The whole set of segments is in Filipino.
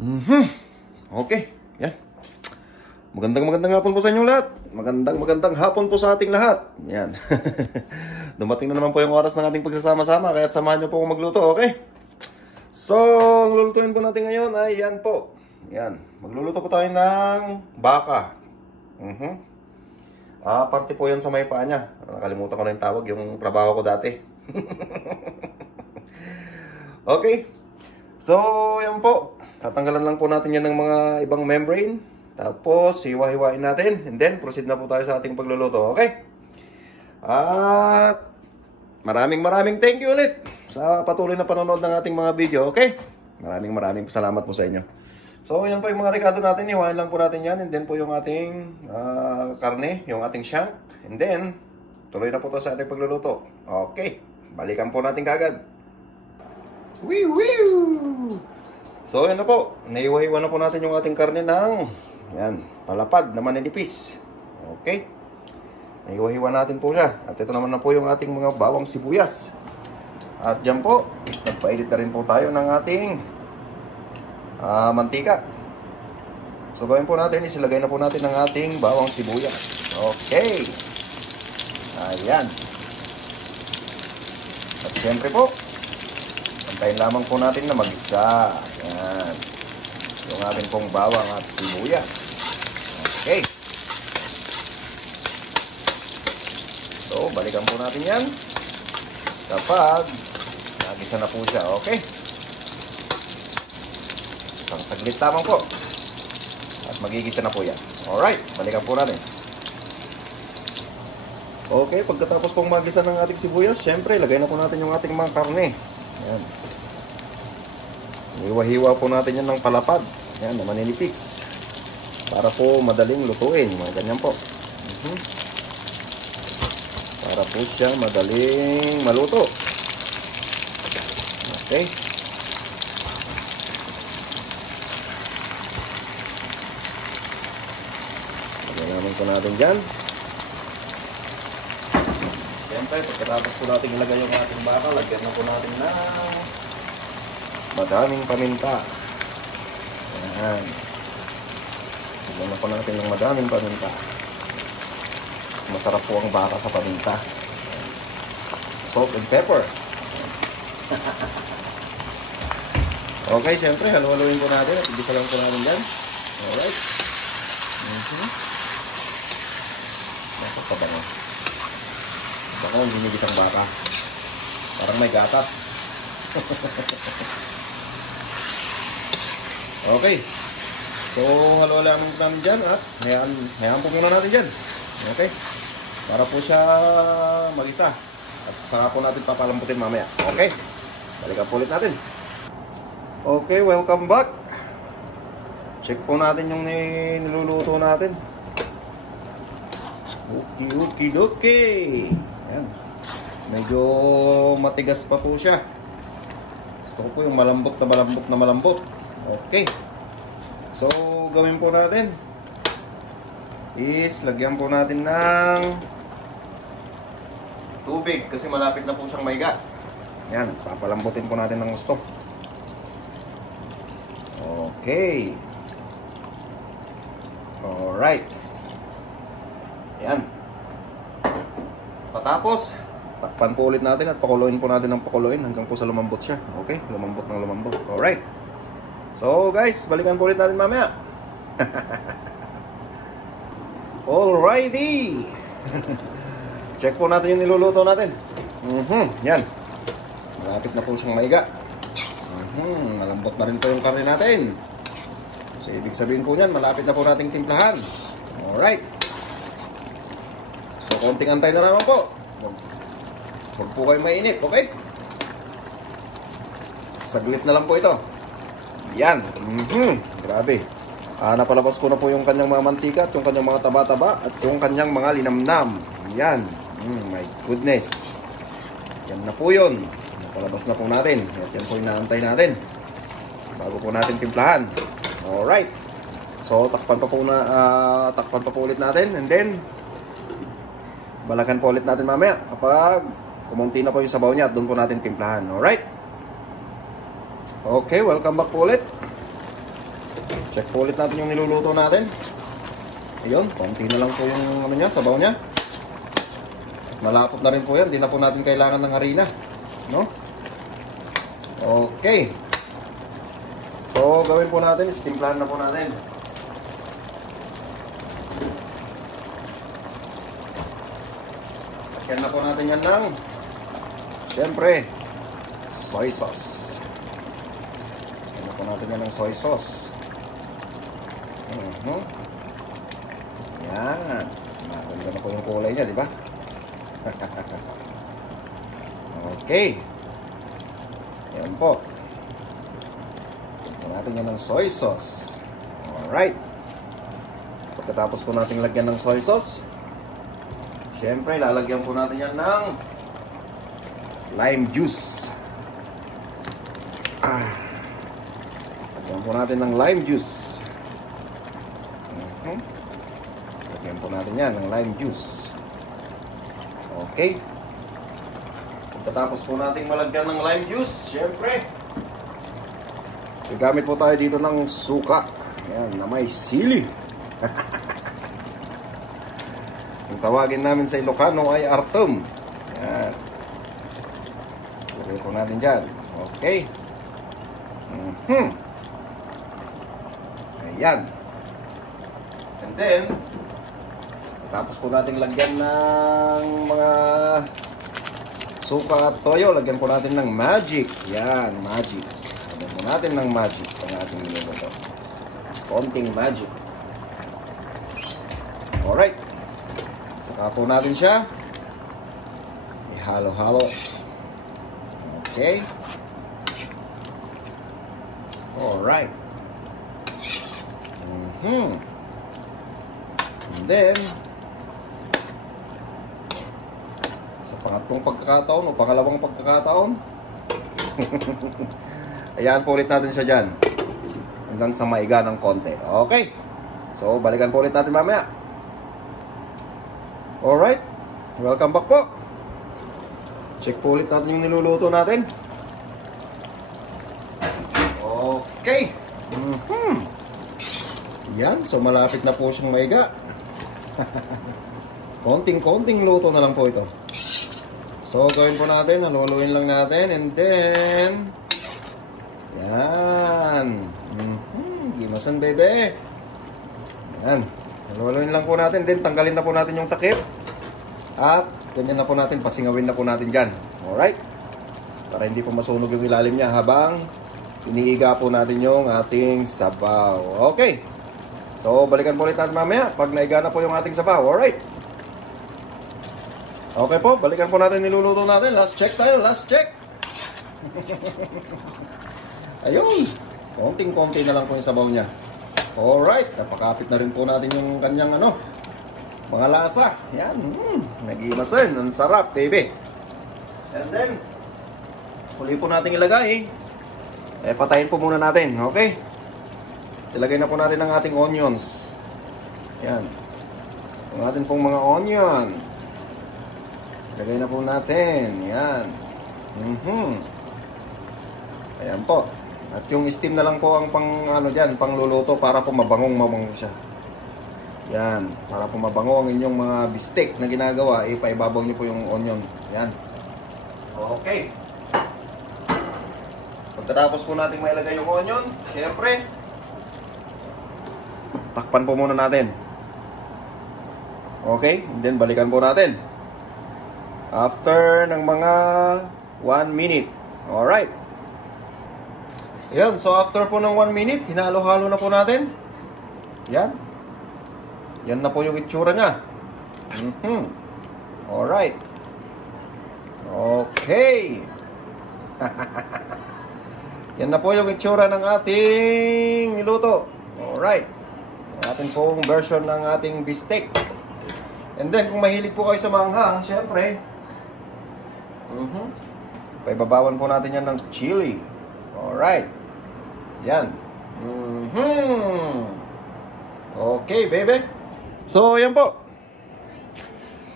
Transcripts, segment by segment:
Mhm. Okay, yan. Magandang hapon po sa inyo lahat. Magandang hapon po sa ating lahat. Yan. Dumating na naman po yung oras ng ating pagsasama-sama, kaya samahan niyo po akong magluto, okay? So, ang lulutuin po natin ngayon ay yan po. Yan. Magluluto po tayo ng baka. Parte po yan sa may paa niya. Nakalimutan ko na yung tawag, yung trabaho ko dati. Okay. So, yan po. Tatanggalan lang po natin yan ng mga ibang membrane. Tapos, hiwa-hiwain natin. And then, proceed na po tayo sa ating pagluluto. Okay? At maraming thank you ulit sa patuloy na panonood ng ating mga video. Okay? Maraming salamat po sa inyo. So, yan po yung mga rekado natin. Hiwain lang po natin yan. And then po yung ating karne, yung ating shank. And then, tuloy na po to sa ating pagluluto. Okay. Balikan po natin kagad. Woo! So, yan na po. Naiwa-iwa na po natin yung ating karne ng yan, palapad na maninipis. Okay. Naiwa-iwa natin po siya. At ito naman na po yung ating mga bawang sibuyas. At dyan po, nagpainit na rin po tayo ng ating mantika. So, gawin po natin, isilagay na po natin ang ating bawang sibuyas. Okay. Ayan. At siyempre po, antayin lamang po natin na mag-isa. Ayan. Yung ating pong bawang at sibuyas. Okay. So, balikan po natin yan kapag nagisa na po siya. Okay. Isang saglit lamang po. At magigisa na po yan. Alright. Balikan po natin. Okay. Pagkatapos pong magisa ng ating sibuyas, syempre, lagay na po natin yung ating mga karne. Ayan. Hiwa-hiwa po natin yan ng palapad. Yan, na maninipis. Para po madaling lutuin. Mga ganyan po. Para po siya madaling maluto. Okay. Lagyan po natin dyan. Siyempre, pagkatapos po natin ilagay yung ating baka, lagyan na po natin na madaming paminta. Ayan. Lagyan na po natin ng madaming paminta. Masarap po ang baka sa paminta. Salt and pepper. Okay, siyempre, halu-haluin po natin at igisa lang po natin dyan. Alright. Nakakabango. Baka ang ginigisang baka. Parang may gatas. Okay. So, halo-halo namin dyan at hayaan po muna natin dyan. Okay. Para po siya mag-isa. At saka po natin papalambutin mamaya. Okay. Balikan po ulit natin. Okay, welcome back. Check po natin yung niluluto natin. Okay. Ayan. Medyo matigas pa po siya. Gusto ko po yung malambot. Okay. So, gawin po natin is lagyan po natin ng tubig kasi malapit na po siyang maiga. Yan, papalambutin po natin ng gusto. Okay. Alright. Yan. Patapos, takpan po ulit natin at pakuloyin po natin ng pakuloyin hanggang po sa lumambot siya. Okay? Lumambot. Alright. So guys, balikan po ulit natin mamaya. Alrighty. Check po natin yung niluluto natin. Yan. Malapit na po siyang maiga. Malambot na rin po yung karne natin. So ibig sabihin po yan, malapit na po nating timplahan. Alright. So konting antay na naman po. Huwag po kayo mainip, okay? Saglit na lang po ito. Yan. Grabe. Napalabas ko na po yung kanyang mga mantika at yung kanyang mga taba-taba at yung kanyang mga linamnam. Yan. My goodness. Yan na po yun. Napalabas na po natin. At yan po yung naantay natin bago po natin timplahan. Alright. So, takpan pa po ulit natin. And then, balakan po ulit natin mamaya kapag kumunti na po yung sabaw niya at doon po natin timplahan. Alright. Okay, welcome back po ulit. Check po ulit natin yung niluluto natin. Ayun, konti na lang po yung ano niya, sabaw niya. Malapot na rin po yan, di na po natin kailangan ng harina, no? Okay. So, gawin po natin, timplahan na po natin. Lagyan na po natin yan ng, siyempre, soy sauce. Lagyan na po natin yan ng soy sauce. Yan. Maganda na po yung kulay niya, di ba? Okay. Yan po. Lagyan natin yan ng soy sauce. Alright. Pagkatapos po natin lagyan ng soy sauce, siyempre, lalagyan po natin yan ng lime juice. Lagyan po natin ng lime juice. Lagyan po natin yan ng lime juice. Okay. Pagkatapos po natin malagyan ng lime juice, siyempre, gagamit po tayo dito ng suka. Yan, na may sili. Ang tawagin namin sa Ilocano ay artum. Yan. Lagay po natin dyan. Okay. Ayan. And then, tapos po natin lagyan ng mga suka at toyo. Lagyan po natin ng magic. Yan, magic. Lagyan po natin ng magic ang ating niluluto. Konting magic. Alright. Saka po natin siya ihalo-halo. Okay. Alright. And then, sa pangatlong pagkakataon o pangalawang pagkakataon, ayan po ulit natin siya dyan hanggang sa maiga ng konti. Okay. So, balikan po ulit natin mamaya. Alright. Welcome back po. Check po ulit natin yung niluluto natin. Okay. Yan. So, malapit na po siyang maiga. Konting-konting luto na lang po ito. So, gawin po natin. Haluluin lang natin. And then, yan. Gimasan, bebe. Yan. Haluluin lang po natin. Then, tanggalin na po natin yung takip. At, ganyan na po natin. Pasingawin na po natin dyan. Alright? Para hindi po masunog yung ilalim niya habang iniiga po natin yung ating sabaw. Okay. So, balikan po ulit natin mamaya pag naiga na po yung ating sabaw. Alright. Okay po. Balikan po natin niluluto natin. Last check tayo. Last check. Ayun. Konting-konti na lang po yung sabaw niya. Alright. Napakapit na rin po natin yung kanyang mga lasa. Yan. Nag-imasan. Ang sarap, baby. And then, huli po natin ilagay. Patayin po muna natin. Okay? Ilagay na po natin ang ating onions. Yan. Ang ating pong mga onion. Ilagay na po natin. Yan. Ayan po. At yung steam na lang po ang pangluluto para po mabango siya. Yan. Para po mabango ang inyong mga bistek na ginagawa, ipaibabaw niyo po yung onion. Yan. Okay. Pagkatapos po natin mailagay yung onion, syempre, takpan po muna natin. Okay? And then, balikan po natin. After ng mga 1 minute. Alright. Yan. So, after po ng 1 minute, hinalo-halo na po natin. Yan. Yan na po yung itsura niya. Alright. Okay. Yan na po yung itsura ng ating niluto. Alright. Ang ating pong version ng ating bistek. And then, kung mahilig po kayo sa manghang, syempre, paibabawan po natin yan ng chili. Alright. Yan. Okay, baby. So, yan po.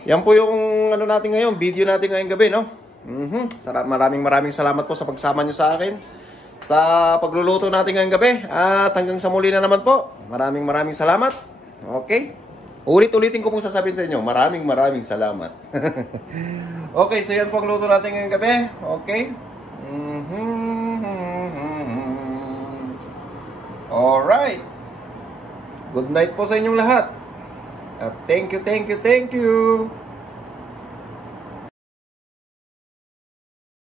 Yan po yung natin ngayon, video natin ngayong gabi, no? Maraming salamat po sa pagsama nyo sa akin. sa pagluluto natin ngayong gabi. At hanggang sa muli na naman po. Maraming salamat. Okay? Ulit-ulitin ko pong sasabihin sa inyo. Maraming salamat. Okay, so yan po ang luto natin ngayong gabi. Okay? Alright. Good night po sa inyong lahat. At thank you.